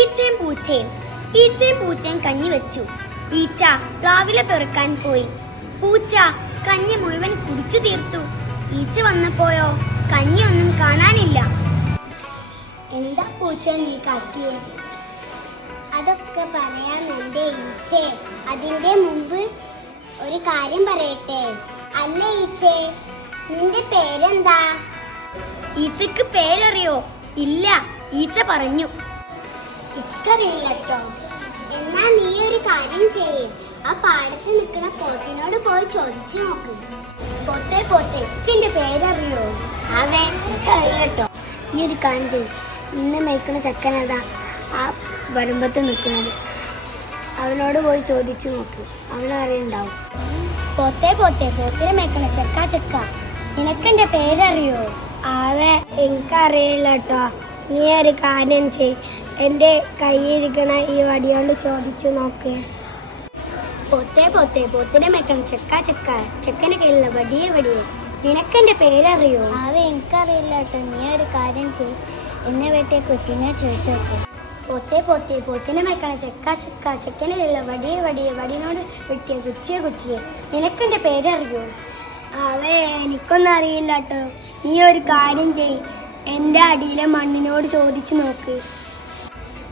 ഈച്ചയും പൂച്ചയും. ഈച്ചയും പൂച്ചയും കഞ്ഞി വെച്ചു. ഈച്ച പ്ലാവില പെറുക്കാൻ പോയി. പൂച്ച കഞ്ഞി മുഴുവൻ കുടിച്ചു തീർത്തു. ഈച്ച വന്നപ്പോയോ കഞ്ഞിയൊന്നും കാണാനില്ല. എന്താ പൂച്ച നീ കാട്ടിയേ? അതൊക്കെ പറയാൻ എന്റെ ഈച്ചേ. അതിന്റെ മുമ്പ് ഒരു കാര്യം പറയട്ടെ. അല്ല ഈച്ചേ, നിന്റെ പേരെന്താ? ഈച്ചക്ക് പേരറിയോ? ഇല്ല, ഈച്ച പറഞ്ഞു. ഇക്കറിയില്ല കേട്ടോ. എന്നാ നീ ഒരു കാര്യം ചെയ്യേ, ആ പാടത്ത് നിൽക്കുന്ന പോത്തിനോട് പോയി ചോദിച്ചു നോക്ക്. പോത്തെ പോത്തെ, ഇതിന്റെ പേരറിയോ? അവൻ എനിക്കറിയില്ല കേട്ടോ. ഈ ഒരു കാര്യം ചെയ്യും. ഇന്ന് മേയ്ക്കുന്ന ചക്കനതാ ആ വരുമ്പത്ത് നിൽക്കുന്നത്. അവനോട് പോയി ചോദിച്ചു നോക്ക്, അവനറിയുണ്ടാവും. പോത്തെ പോത്തെ, പോത്തിനെ മേയ്ക്കണ ചെക്ക ചെക്ക, നിനക്കെന്റെ പേരറിയോ? അവൻ എനിക്കറിയില്ല കേട്ടോ. നീ ഒരു കാര്യം ചെയ്, എൻ്റെ കയ്യിരിക്കണ ഈ വടിയോണ്ട് ചോദിച്ചു നോക്ക്. പോത്തെ പോത്തെ, പോത്തിനെ മേയ്ക്കണ ചെക്ക ചെക്ക, ചെക്കൻ്റെ കയ്യിലുള്ള വടിയെ വടിയെ, നിനക്കെന്റെ പേരറിയോ? അവ എനിക്കറിയില്ല കേട്ടോ. നീ ഒരു കാര്യം ചെയ്, എന്നെ വെട്ടിയ കൊച്ചിനെ ചോദിച്ചു നോക്ക്. പോത്തെ പോത്തെ, പോത്തിനെ മേയ്ക്കണ ചെക്ക ചെക്ക, ചെക്കൻ്റെ കയ്യിലുള്ള വടിയെ വടിയെ, വടിനോട് വെട്ടിയ കുച്ചിയെ കുച്ചിയെ, നിനക്കെന്റെ പേരറിയോ? അവ എനിക്കൊന്നും അറിയില്ല കേട്ടോ. നീ ഒരു കാര്യം ചെയ്, എൻ്റെ അടിയിലെ മണ്ണിനോട് ചോദിച്ചു നോക്ക്.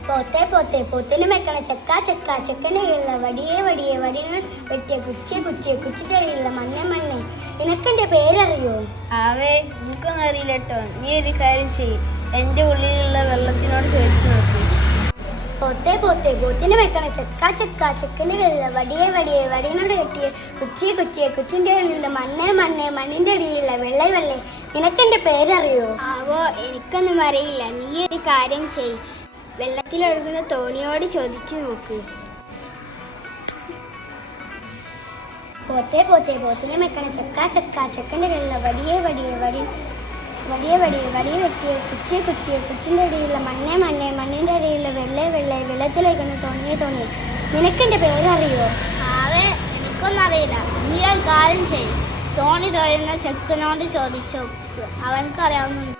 പോത്തെ പോത്തെ, പോത്തിനെ മേയ്ക്കണ ചെക്ക ചെക്ക, ചെക്കൻ്റെ കയ്യിലുള്ള വടിയെ വടിയെ, വടിനോട് വെട്ടിയ കുച്ചിയെ കുച്ചിയെ, കുച്ചിൻ്റെ കയ്യിലുള്ള മണ്ണെ മണ്ണെ, നിനക്കെന്റെ പേരറിയോ? ആവേ എനിക്കൊന്നും അറിയില്ല കേട്ടോ. നീ ഒരു കാര്യം ചെയ്യ്, എൻ്റെ ഉള്ളിലുള്ള വെള്ളത്തിനോട് ചോദിച്ചു നോക്ക്. പോത്തെ പോത്തെ, പോത്തിനെ മേയ്ക്കണ ചെക്ക ചെക്ക, ചെക്കൻ്റെ കയ്യിലുള്ള വടിയെ വടിയെ, വടിനോട് വെട്ടിയ കുച്ചിയെ കുച്ചിയെ, കുച്ചിൻ്റെ കയ്യിലുള്ള മണ്ണെ മണ്ണെ, മണ്ണിൻ്റെ അടിയിലുള്ള വെള്ളை വെള്ളെ, നിനക്കെന്റെ പേരറിയോ? ആവോ എനിക്കൊന്നും അറിയില്ല. നീ ഒരു കാര്യം ചെയ്, വെള്ളത്തിലൊഴുകുന്ന തോണിയോട് ചോദിച്ചു നോക്ക്. പോത്തെ പോത്തെ, പോത്തിനെ മേയ്ക്കണ ചെക്ക ചെക്ക, ചെക്കൻ്റെ കയ്യിലുള്ള വടിയെ വടിയെ, വടിയെ വടിയെ, വടിയെ വെട്ടിയ കുച്ചിയെ കുച്ചിയെ, കുച്ചിൻ്റെ അടിയിലുള്ള മണ്ണെ മണ്ണെ, മണ്ണിൻ്റെ അടിയിലുള്ള വെള്ളെ വെള്ളെ, വെള്ളത്തിലൊഴുകുന്ന തോണിയെ തോണിയെ, നിനക്കെന്റെ പേരറിയോ? ആവേ എനിക്കൊന്നും അറിയില്ല. നീ ഒരു കാര്യം ചെയ്യ്, തോണി തൊഴുന്ന ചെക്കനോട് ചോദിച്ചു നോക്ക്, അവനക്കറിയാവുന്നുണ്ട്.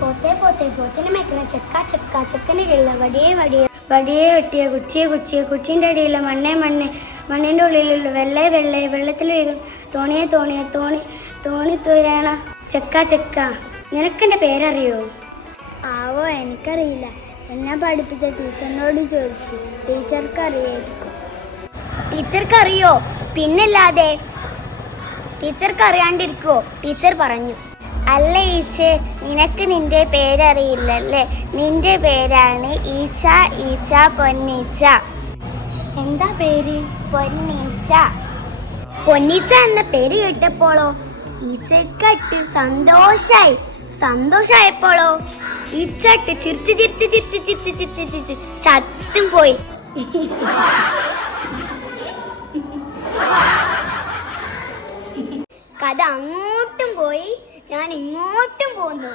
പോത്തെ പോത്തെ, പോത്തിനെ മേയ്ക്കണ ചെക്ക ചെക്ക, ചെക്കൻ്റെ കയ്യിലുള്ള വടിയെ വടിയെ, വടിയെ വെട്ടിയ കുച്ചിയെ കുച്ചിയെ, കുച്ചിൻ്റെ അടിയിലുള്ള മണ്ണെ മണ്ണെ, മണ്ണിൻ്റെ ഉള്ളിലുള്ള വെള്ളെ വെള്ളെ, വെള്ളത്തിൽ വീഴും തോണിയെ തോണിയെ, തോണി തുഴയണ ചെക്ക ചെക്ക, നിനക്കെൻ്റെ പേരറിയോ? ആവോ എനിക്കറിയില്ല. എന്നെ പഠിപ്പിച്ച ടീച്ചറിനോട് ചോദിച്ചു, ടീച്ചർക്ക് അറിയായിരിക്കും. ടീച്ചർക്ക് അറിയോ? പിന്നല്ലാതെ, ടീച്ചർക്ക് അറിയാണ്ടിരിക്കുവോ? ടീച്ചർ പറഞ്ഞു. അല്ല ഈച്ചേ, നിനക്ക് നിന്റെ പേരറിയില്ലല്ലേ? നിന്റെ പേരാണ് ഈച്ച ഈച്ച പൊന്നീച്ച. എന്താ പേര്? പൊന്നീച്ച. പൊന്നീച്ച എന്ന പേര് കേട്ടപ്പോഴോ ഈച്ചക്കട്ട് സന്തോഷായപ്പോഴോ ഈച്ചട്ട് ചിരിച്ച് ചിരിച്ച് ചിരിച്ച് ചിരിച്ച് ചിരിച്ച് ചിരിച്ച് ചത്തും പോയി. കഥ അങ്ങോട്ടും പോയി, ഞാൻ ഇങ്ങോട്ടും പോന്നു.